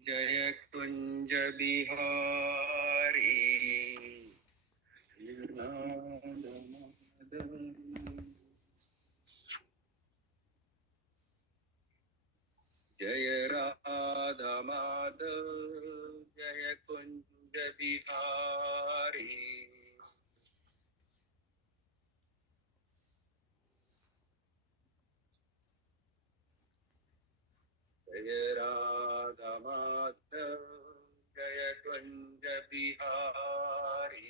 जय कुंज बिहारी जय राधा माधव जय कुंज बिहारी जय राधा माधव जय कुंज बिहारी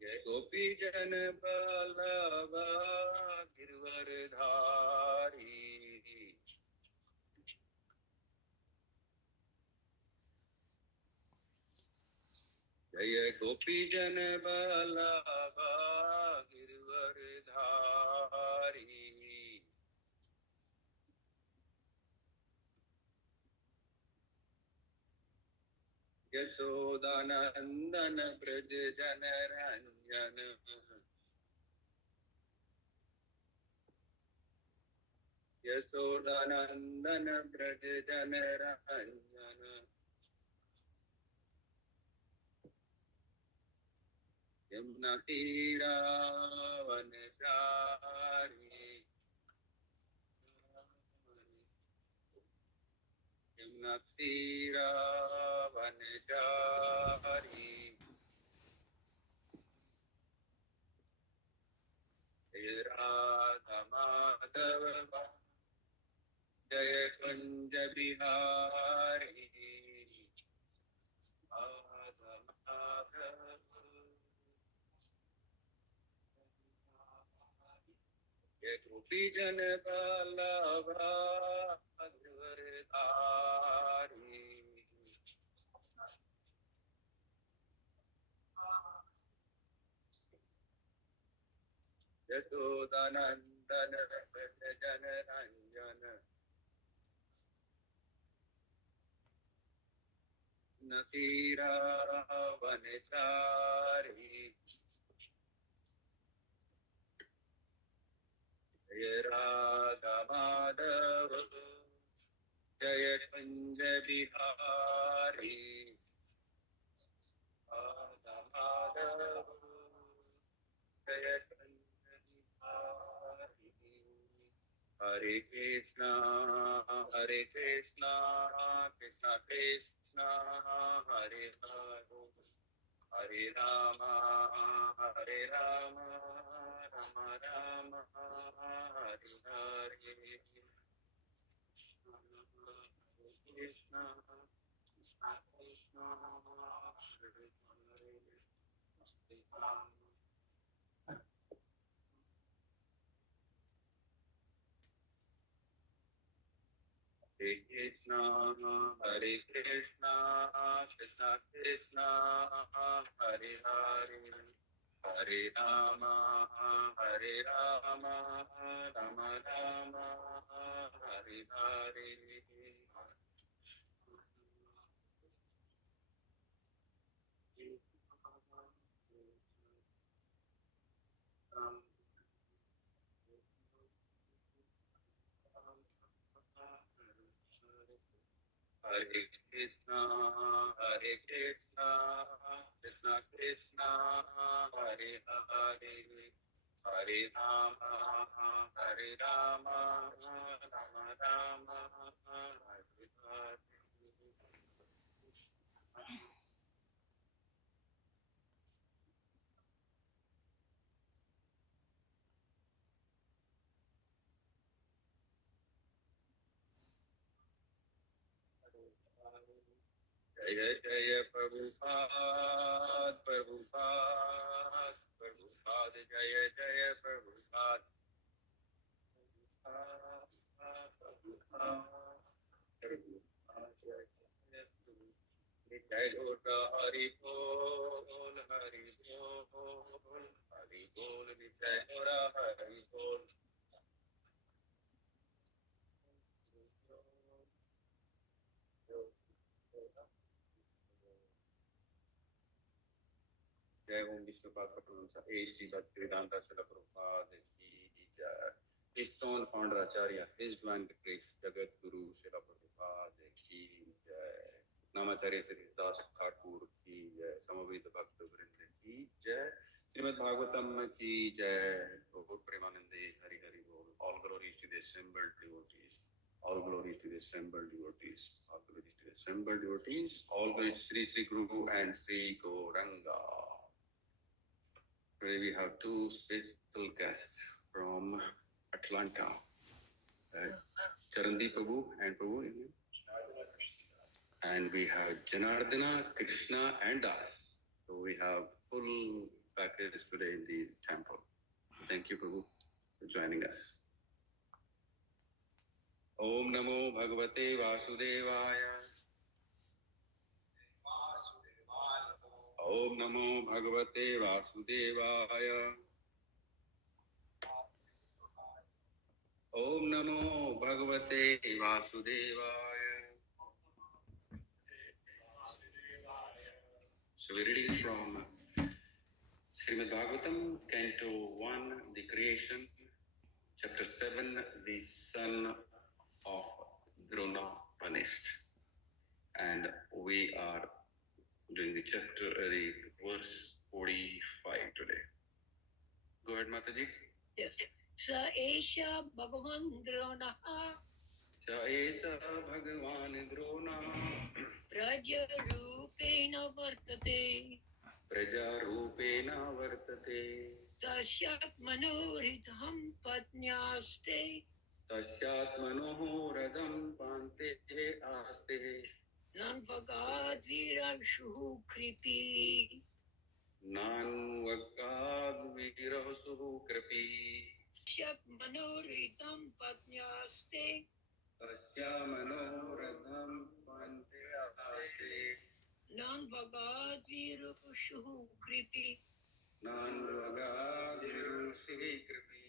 जय गोपी जन बल्लभा गिरवरधारी जय गोपी जन बल्लभा गिरवरधारी यशोदानंदन ब्रज जन रंजन यशोदानंदन ब्रज जन रंजन यमुना तीरा वनचारी यमुना तीरा वनचारी जय राधा माधव जय कुंज बिहारी राधा माधव जय गोपी जन बल्लभा गिरवरधारी यशोदानंदन ब्रज जन रंजन नतीरा वनचारी जय राधा माधव जय कुंज बिहारी राधा माधव जय कुंज बिहारी हरे Krishna Krishna Krishna Hare Hare Hare Ram Ram Ram Hare Hare Krishna Krishna Krishna Hare Hare Hare Krishna, Krishna Krishna, Hare Hare, Hare Rama, Rama Rama, Hare Hare. Hare Krishna, Krishna Krishna, Hare Hare, Hare Rama, Rama Rama, Hare Hare. जय जय प्रभुपाद प्रभुपाद प्रभुपाद जय जय प्रभुपाद जय दुर्गा हरि बोल हरि बोल हरि बोल जय दुर्गा हरि बोल जय ओम विश्व H.T. Bhaktivedanta Srila Prabhupada Ki Jai. His stone founder Acharya, His Divine Grace, Jagat Guru Srila Prabhupada Ki Jai. Namacharya Siddhas Thakur Ki Jai. Samavita Bhakta Vrinda Ki Jai. Srimad Bhagwatam Ki Jai. Prabhu Premanande Hari Hari Bol. All glories to the assembled devotees. All glories to the assembled devotees. All glories to the assembled devotees. All glories Sri Sri Guru and Sri Gauranga. Today we have two special guests from Atlanta. Charandeep Prabhu and Prabhu. And we have Janardana, Krishna and us. So we have full package today in the temple. Thank you Prabhu for joining us. Om Namo Bhagavate Vasudevaya. Om Namo Bhagavate Vasudevaya. Om Namo Bhagavate Vasudevaya. So we're reading from Srimad Bhagwatam, Canto 1, The Creation, Chapter 7, The Son of Drona Punished. And we are doing the chapter, the verse 45 today. Go ahead, Mataji. Yes. Sa Esha Bhagavan Dronaha Sa Esa Bhagavan Drona Raja Rupena Vartate Praja Rupena Vartate Tashat Manoritham Patnyaste Tasyat Manohoradam Pante Aste Nanvagat Virakshu Kripi Nanvagad Virasuhu Krapi Tashat Manoritham Patnyaste Tasya Manohoradam Pante Aste Nanvagat Virushu Kripi Nanvagad Virusihi Krapi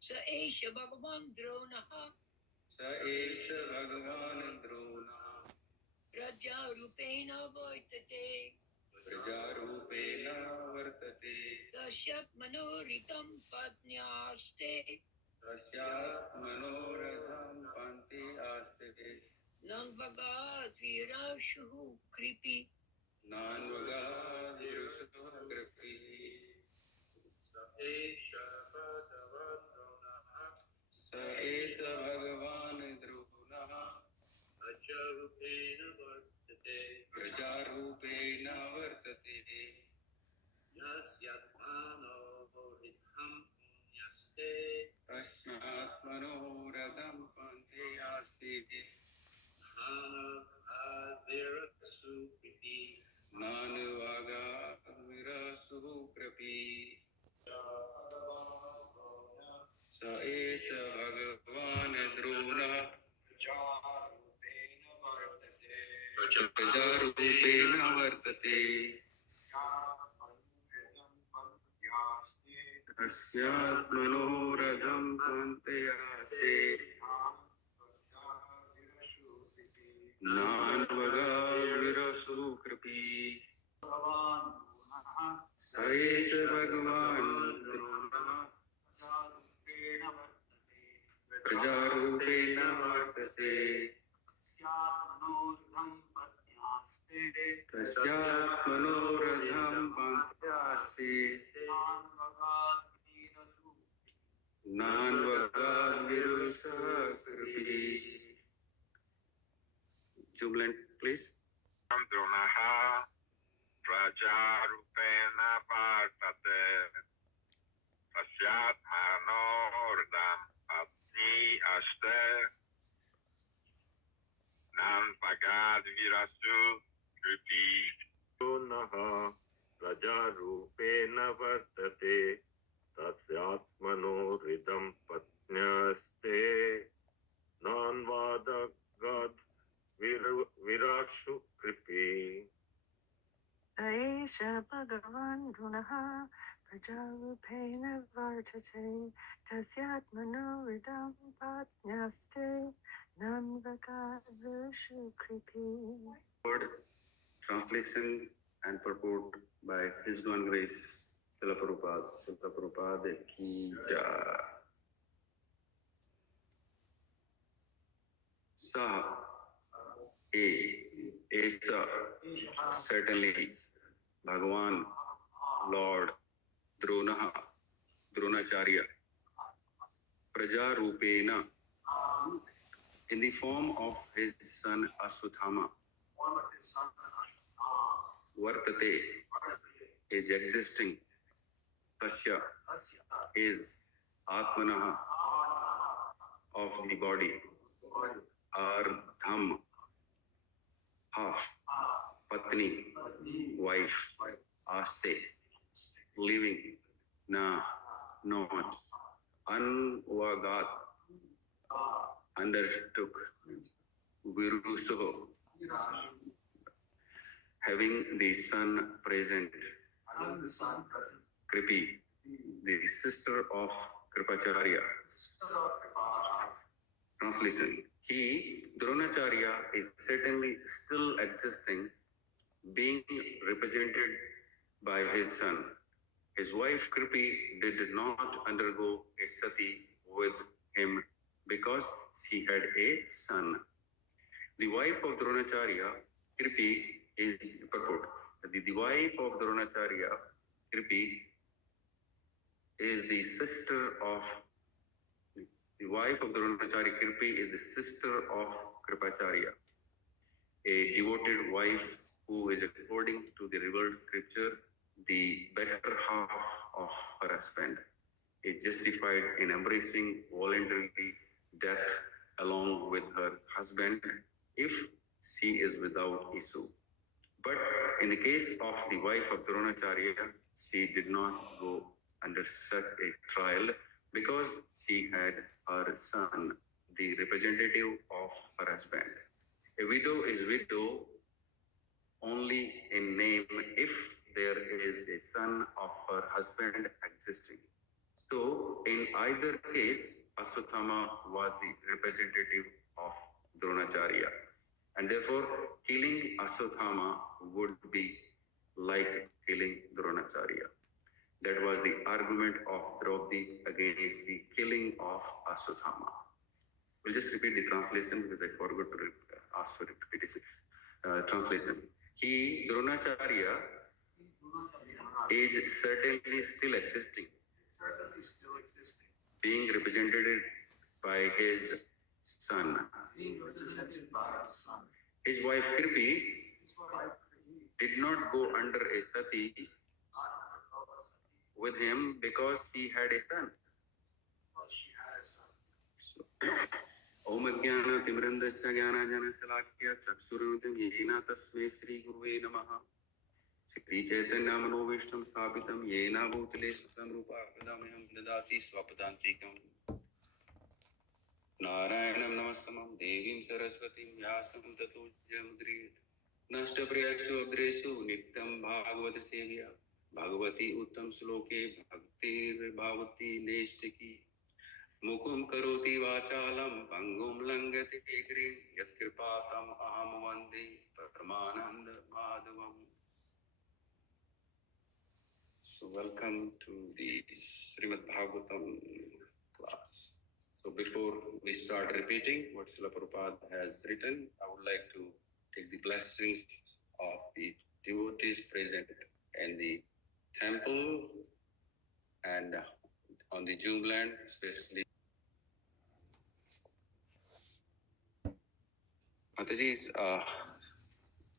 Sa Esha Bhagavan Dronaha Sa Esha Bhagavan Drona Raja Rupena Vartate Prajarupena Vartate Tashat Manoritam Patnyaste Tasyat Manoradham Panti Aste Nangvagat Virashu Kripi Nanvagad Virusugrapi Sa Esha Bhagavan Drona Rajarupena Vartate Prajarupena Vartate Yasyat Manoritam Punyaste Tasyat Manoradham Panti Aste Nangvagat Virasu Kripi Nanvagad Virasugrapi Sa Esha Bhagavan Drona Prajarupena Vartate Tasyat Manoradham Pante Aste Nanvagad Virasugrapi Sa Esha Bhagavan Drona Prajarupena Vartate Tasyat Manoradham Pante Aste Nanvagad Virusakripi. Jubilant, please. Dronaha Prajarupena Vartate Tasyat Manordam Patni Aste Nanvagad Virasu Kripi Dronaha Prajarupena Vartate Tasyatmano Ridam Patnyaste Nanvagad Virashu Kripi Aisha Bhagavan Gunaha Prajarupena Vartate Tasyat Manoridam Patnyaste Nanvagad Virushu Kripi. Word translation and purport by His Divine Grace Srila Prabhupada ki jai. Sa is certainly Bhagavan, Lord Dronacharya, Praja Rupena, in the form of his son Ashwatthama, Vartate, is existing, Tasya is Atmanaha, of the body, Ardham, half, Patni, wife, Aste, living, Na, not, Anvagat, undertook, Virusuho, having the son present, Kripi, the sister of Kripacharya. Translation. He, Dronacharya, is certainly still existing, being represented by his son. His wife Kripi did not undergo a sati with him because she had a son. The wife of Dronacharya, Kripi, is purport. The wife of Dronacharya, Kripi, is the sister of the wife of Dronacharya, Kripi, is the sister of Kripacharya, a devoted wife who is, according to the revealed scripture, the better half of her husband, is justified in embracing voluntarily death along with her husband if she is without issue. But in the case of the wife of Dronacharya, she did not go under such a trial because she had her son, the representative of her husband. A widow is widow only in name if there is a son of her husband existing. So, in either case, Ashwatthama was the representative of Dronacharya, and therefore killing Ashwatthama would be like killing Dronacharya. That was the argument of Draupadi against the killing of Ashwatthama. We'll just repeat the translation because I forgot to ask for repetition. Translation. He, Dronacharya, is certainly still existing, being represented by his son. His wife Kripi did not go under a sati with him because he had a son. Om Jnana Timrandasya Jnana Salakya Chaksurutam Yena Tasme Sri Guruve Namaha Sri Chaitanya Manovishtam Sthapitam Yena Bhutale Sutam Rupa Kadamyam Dadati Swapadantikam Narayanam Namasamam Devim Saraswatim Vyasam Tato Jamudrit Nashtapriyasu Adresu Nityam Bhagavata Sevya Bhagavati Uttam Sloke Bhakti Bhavati Neshtiki Mukum Karoti Vachalam Pangum Langati Tigrim Yatkripatam Aham Vande Paramananda Madhavam. So welcome to the Srimad Bhagwatam class. So before we start repeating what Srila Prabhupada has written, I would like to take the blessings of the devotees present in the temple and on the Zoom land, especially Mataji's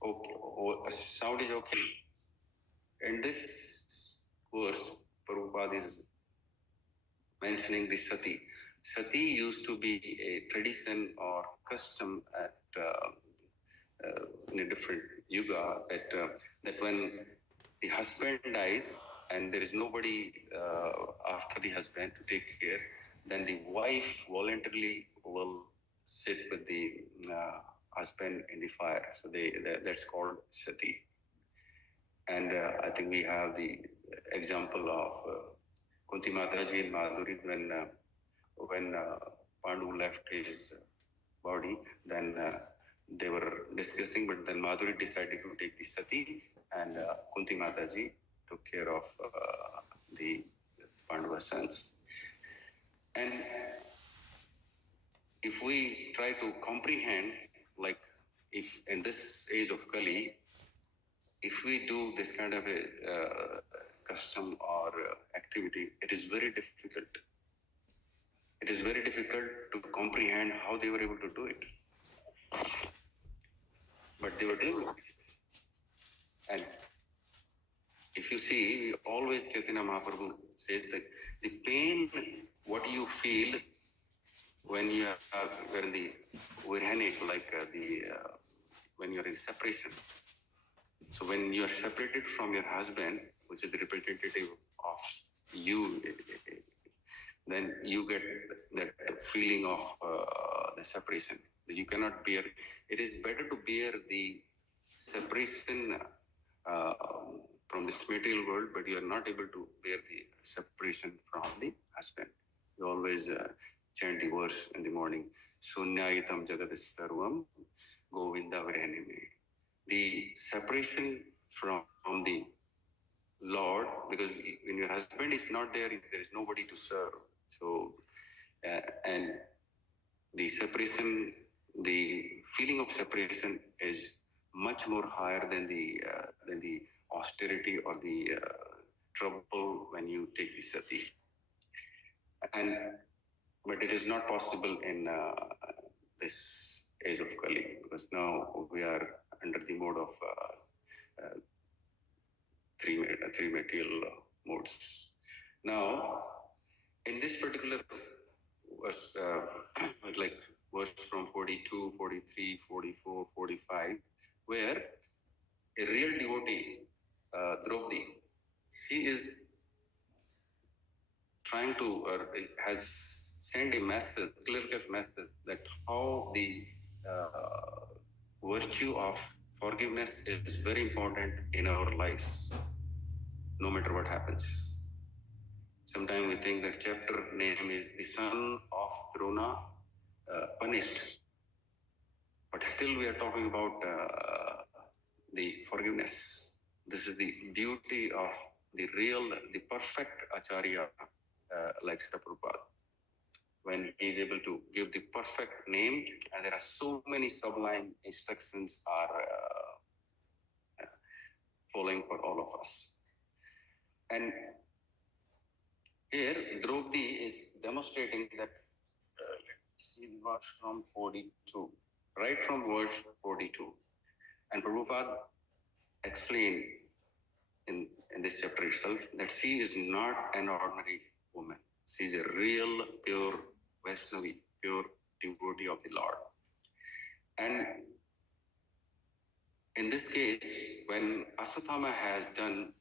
okay, sound is okay. In this verse, Prabhupada is mentioning the sati. Sati used to be a tradition or custom at in a different yuga that when the husband dies and there is nobody after the husband to take care, then the wife voluntarily will sit with the husband in the fire. So that's called sati. And I think we have the example of Kunti Mataji and Madhuri when Pandu left his body, then they were discussing, but then Madhuri decided to take the sati, and Kunti Mataji took care of the Pandava sons. And if we try to comprehend, like if in this age of Kali, if we do this kind of a custom or activity, it is very difficult. It is very difficult to comprehend how they were able to do it. But they were doing it. And if you see, always Chaitanya Mahaprabhu says that the pain, what you feel when you are when the viranic, like when you are in separation. So when you are separated from your husband, which is the representative of you, then you get that feeling of the separation. You cannot bear. It is better to bear the separation uh, from this material world, but you are not able to bear the separation from the husband. You always chant the verse in the morning, Sunyayitam Jagat Sarvam Govinda Varenime. The separation from the Lord, because when your husband is not there, there is nobody to serve. So, and the separation, the feeling of separation is much more higher than the austerity or the trouble when you take the sati. And but it is not possible in this age of Kali, because now we are under the mode of three material modes. Now, in this particular verse, like verse from 42, 43, 44, 45, where a real devotee, Draupadi, she is trying to, or has sent a message, clear-cut message, that how the virtue of forgiveness is very important in our lives, no matter what happens. Sometimes we think that chapter name is the son of Drona punished, but still we are talking about the forgiveness. This is the beauty of the real, the perfect Acharya, like Srila Prabhupada, when he is able to give the perfect name, and there are so many sublime instructions are following for all of us. And here, Draupadi is demonstrating that, let's see the verse from 42, right from verse 42. And Prabhupada explained in this chapter itself that she is not an ordinary woman. She is a real, pure Vaishnavi, pure devotee of the Lord. And in this case, when Aswathama has done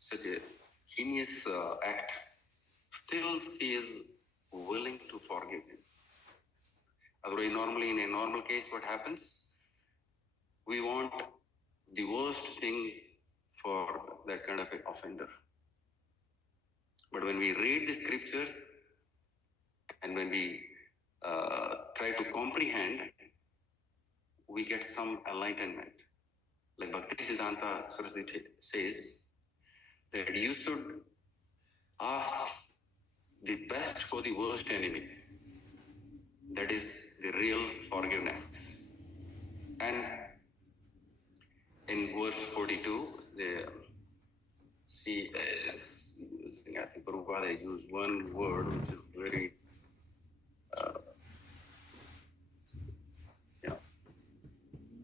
such a heinous act, still she is willing to forgive him. Otherwise, normally in a normal case, what happens? We want the worst thing for that kind of an offender. But when we read the scriptures and when we try to comprehend, we get some enlightenment. Like Bhaktisiddhanta Saraswati says that you should ask the best for the worst enemy. That is the real forgiveness. And in verse 42, she is using, I think Prabhupada used one word which is very,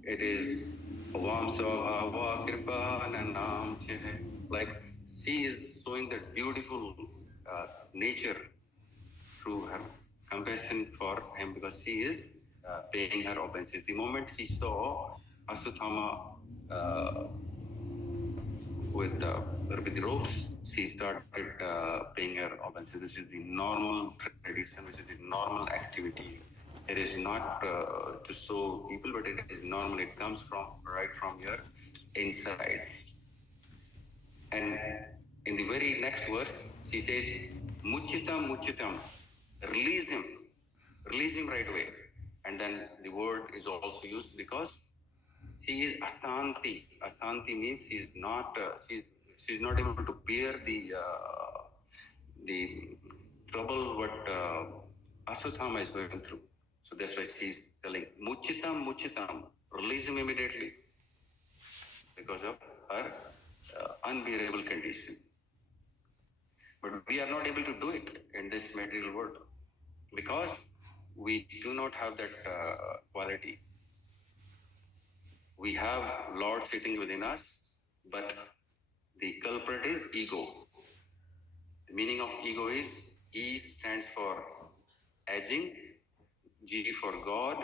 it is Vamsavhava Kripa Nanam Chehe. Like she is showing that beautiful nature through her compassion for him, because she is paying her offenses. The moment she saw Aswathama with the ropes, she started paying her offenses. This is the normal tradition, which is the normal activity. It is not to show people, but it is normal. It comes from right from your inside. And in the very next verse, she says, Muchitam, Muchitam, release him right away. And then the word is also used because she is Asanti. Asanti means she is not able to bear the the trouble what Aswathama is going through. So that's why she's telling, Muchitam, Muchitam, release him immediately because of her unbearable condition. But we are not able to do it in this material world because we do not have that quality. We have Lord sitting within us, but the culprit is ego. The meaning of ego is E stands for edging, G for God,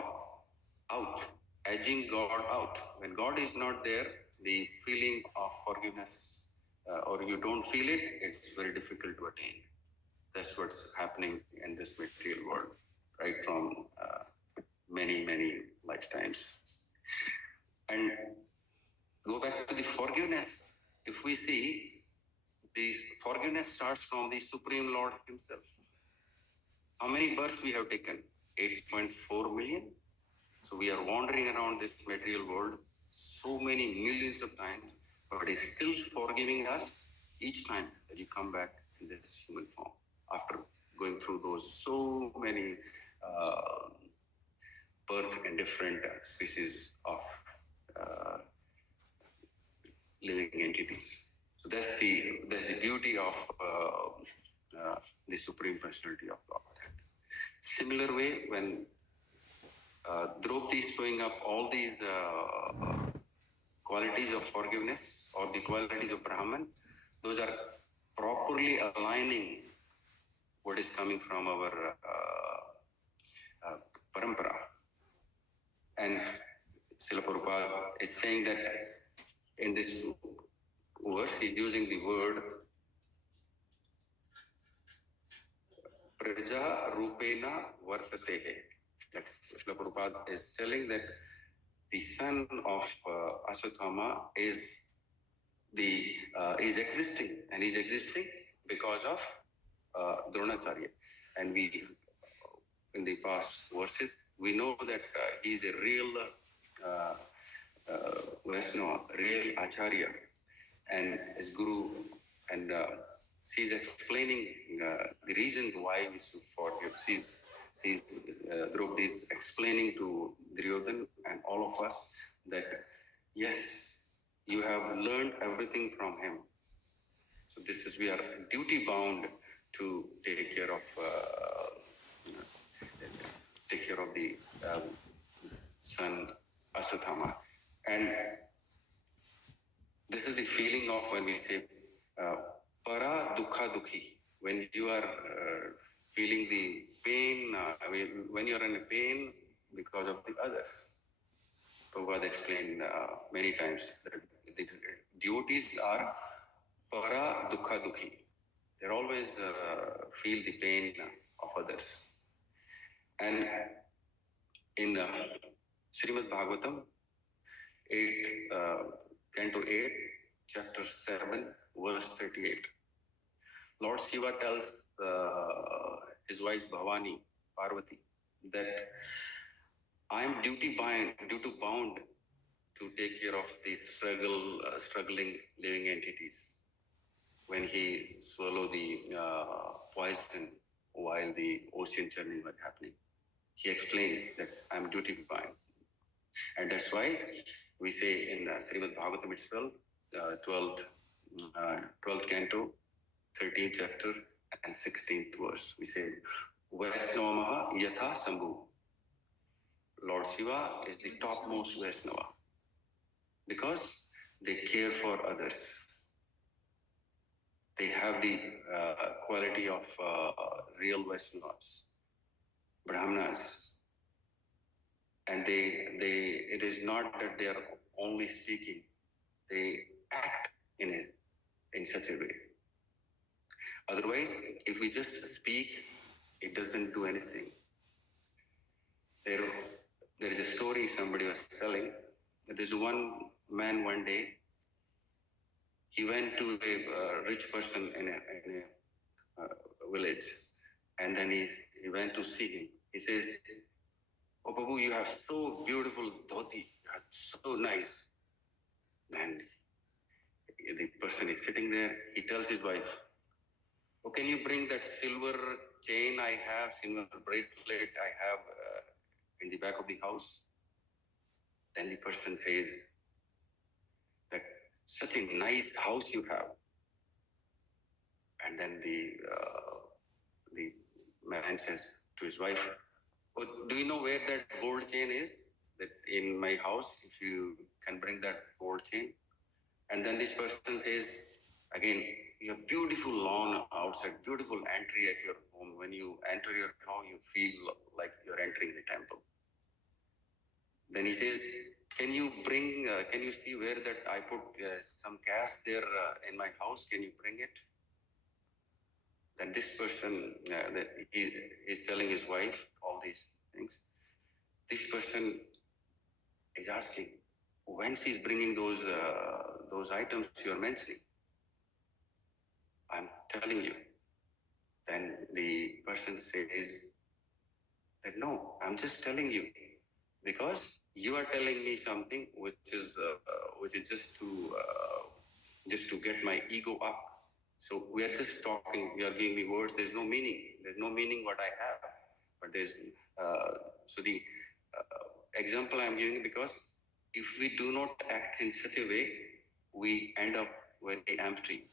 out, edging God out. When God is not there, the feeling of forgiveness or you don't feel it, it's very difficult to attain. That's what's happening in this material world, right from many lifetimes. And go back to the forgiveness. If we see, the forgiveness starts from the Supreme Lord Himself. How many births we have taken? 8.4 million. So we are wandering around this material world so many millions of times, but He's still forgiving us each time that you come back in this human form after going through those so many birth in different species of living entities. So that's the beauty of the Supreme Personality of Godhead. Similar way, when Draupadi is showing up all these qualities of forgiveness or the qualities of Brahman, those are properly aligning what is coming from our parampara. And Srila Prabhupada is saying that in this verse, he's using the word Praja Rupena Varsatehe. Like Srila Prabhupada is telling that the son of Aswathama is existing, and he's existing because of Dronacharya. And we, in the past verses, we know that he's a real Vaishnava, real Acharya, and his Guru, and she's explaining the reason why we should forgive. She's Draupadi is explaining to Duryodhan and all of us that yes, you have learned everything from him. So this is, we are duty bound to take care of the son Aswathama. And this is the feeling of when we say para dukha dukhi. When you are feeling the pain, when you are in pain because of the others. Prabhupada explained many times that the devotees are para dukha dukhi. They always feel the pain of others. And in Srimad Bhagwatam, 8, Canto 8, Chapter 7, verse 38, Lord Shiva tells his wife Bhavani, Parvati, that I am duty bound to take care of these struggling living entities. When he swallowed the poison while the ocean churning was happening, he explained that I am duty bound. And that's why we say in Srimad Bhagwatam itself, 12th canto, 13th chapter, and 16th verse, we say, Vaisnava Yatha Sambhu. Lord Shiva is the topmost Vaisnava because they care for others. They have the quality of real Vaishnavas, Brahmanas, and it is not that they are only speaking; they act in such a way. Otherwise, if we just speak, it doesn't do anything. There is a story somebody was telling. There is one man one day. He went to a rich person in a village, and then he went to see him. He says, "Oh, Babu, you have so beautiful dhoti. You are so nice." And the person is sitting there. He tells his wife, can you bring that silver chain I have, silver bracelet I have in the back of the house? Then the person says that such a nice house you have. And then the man says to his wife, oh, do you know where that gold chain is? That in my house, if you can bring that gold chain. And then this person says, again, you have beautiful lawn outside, beautiful entry at your home. When you enter your home, you feel like you're entering the temple. Then he says, can you see where that I put some cash there in my house? Can you bring it? Then this person, he is telling his wife all these things. This person is asking, when she's bringing those items you're mentioning, I'm telling you. Then the person says that no, I'm just telling you because you are telling me something which is just to get my ego up. So we are just talking. You are giving me words. There's no meaning. There's no meaning what I have. But there's so the example I'm giving because if we do not act in such a way, we end up very empty.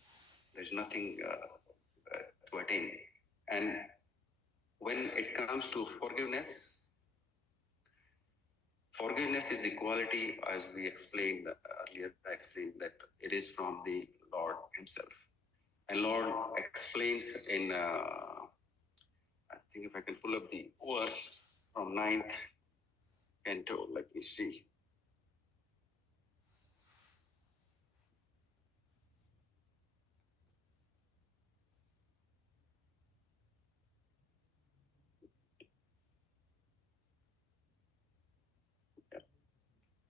There's nothing to attain. And when it comes to forgiveness, forgiveness is the quality, as we explained earlier, I explained that it is from the Lord Himself. And Lord explains in, I think if I can pull up the verse from 9th canto, let me see.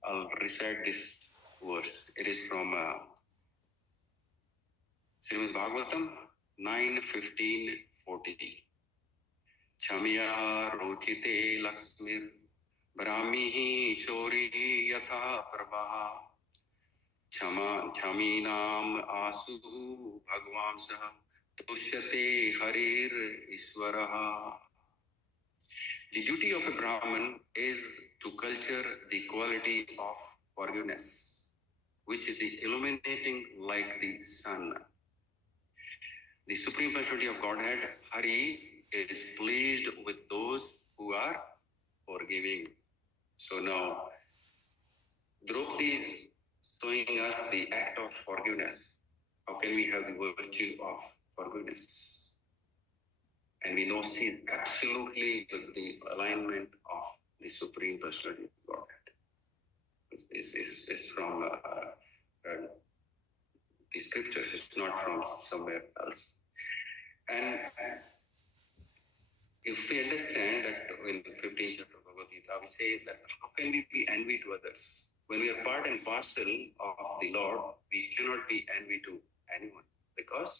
I'll recite this verse. It is from Srimad Bhagwatam 9:15-14. Chamya rochite laksmir brahmihi shori yatha prabha chaminam asu bhagwan sah tushyate harir iswaraha. The duty of a Brahman is to culture the quality of forgiveness, which is the illuminating like the sun. The Supreme Personality of Godhead, Hari, is pleased with those who are forgiving. So now, Draupadi is showing us the act of forgiveness. How can we have the virtue of forgiveness? And we know she is absolutely with the alignment of the Supreme Personality of Godhead. It's from the scriptures, it's not from somewhere else. And if we understand that in 15th chapter of Bhagavad Gita, we say that how can we be envy to others? When we are part and parcel of the Lord, we cannot be envy to anyone because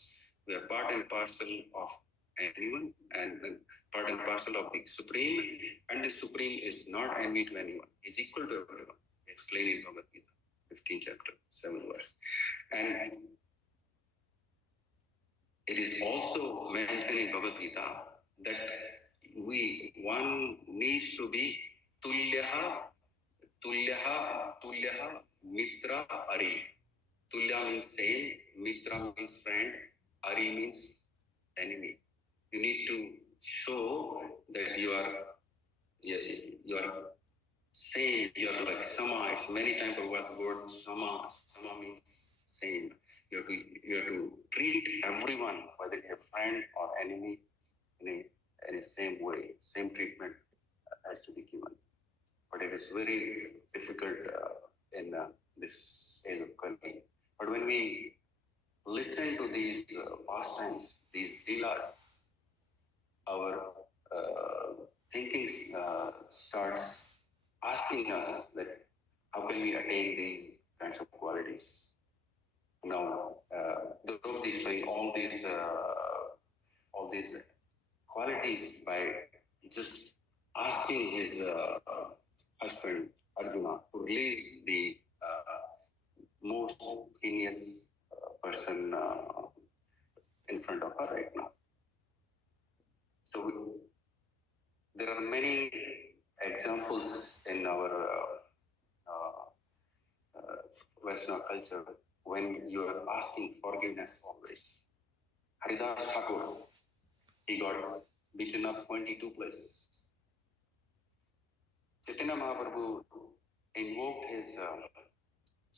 we are part and parcel of anyone and part and parcel of the Supreme, and the Supreme is not envy to anyone. He is equal to everyone. Explained in Bhagavad Gita, 15th chapter, 7th verse. And it is also mentioned in Bhagavad Gita that one needs to be tulyaha, mitra, ari. Tulya means same, mitra means friend, ari means enemy. You need to show that you are same, you are like sama. It's many times the word sama. Sama means same. You have to treat everyone, whether you have friend or enemy, in the same way. Same treatment has to be given. But it is very difficult in this age of Kali. But when we listen to these pastimes, these leelas, our thinking starts asking us that how can we attain these kinds of qualities? Now, Draupadi is showing all these qualities by just asking his husband Arjuna to release the most heinous person in front of her right now. there are many examples in our Western culture when you are asking forgiveness always. Haridas Thakur, he got beaten up 22 places. Chaitanya Mahaprabhu invoked his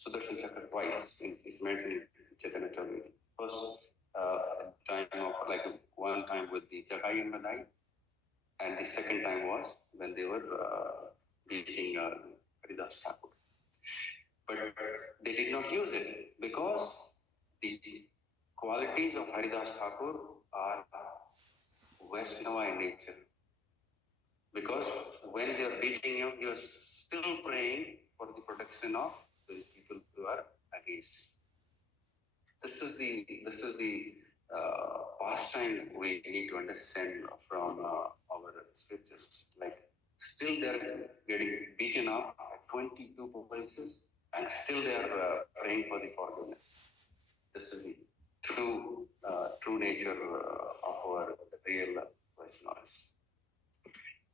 Sudarshan Chakra twice. It's mentioned in Chaitanya Charitamrita. First time of like one time with the Jagai and Madai, and the second time was when they were beating Haridas Thakur. But they did not use it because the qualities of Haridas Thakur are Vaishnava in nature. Because when they are beating him, he was still praying for the protection of those people who are against. This is the pastime we need to understand from our scriptures. Like still they are getting beaten up at 22 places, and still they are praying for the forgiveness. This is the true nature of our real Vaishnavas.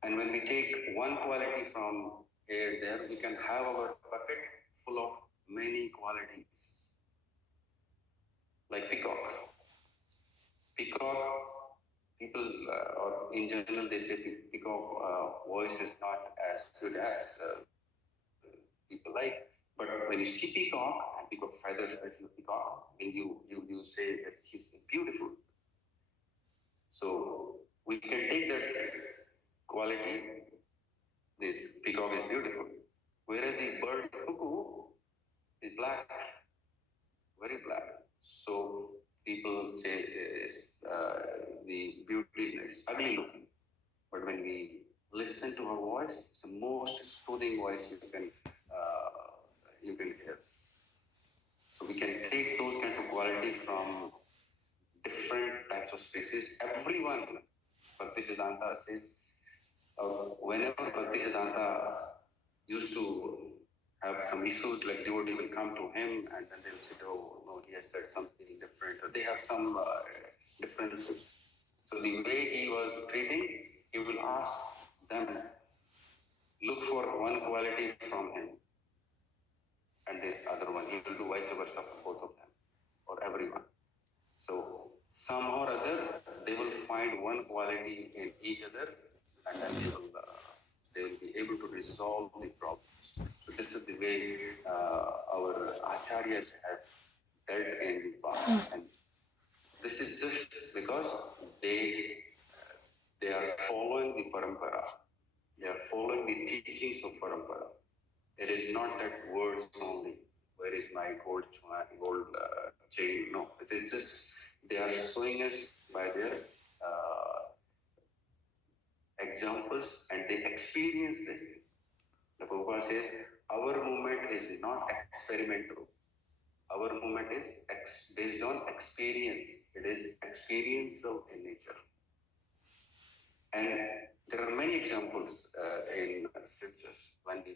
And when we take one quality from here, there, we can have our bucket full of many qualities. Like peacock. Peacock, people, or in general, they say peacock voice is not as good as people like. But when you see peacock and peacock feathers, especially peacock, when you say that he's beautiful. So we can take that quality. This peacock is beautiful. Whereas the bird cuckoo is black, very black. So people say the beauty is ugly looking. But when we listen to her voice, it's the most soothing voice you can hear. So we can take those kinds of quality from different types of species. Everyone, Bhaktisiddhanta says, whenever Bhaktisiddhanta used to have some issues, like devotee will come to him and then they'll say, oh, no, he has said something different, or they have some differences. So the way he was treating, he will ask them, look for one quality from him, and the other one, he will do vice versa for both of them, or everyone. So somehow or other, they will find one quality in each other, and then they will be able to resolve the problems. So this is the way our acharyas has dealt in the past, and this is just because they are following the parampara. They are following the teachings of parampara. It is not that words only. Where is my gold chain? No, it is just they are showing us by their examples, and they experience this thing. The Prabhupada says, our movement is not experimental. Our movement is based on experience. It is experiential in nature. And there are many examples in scriptures when we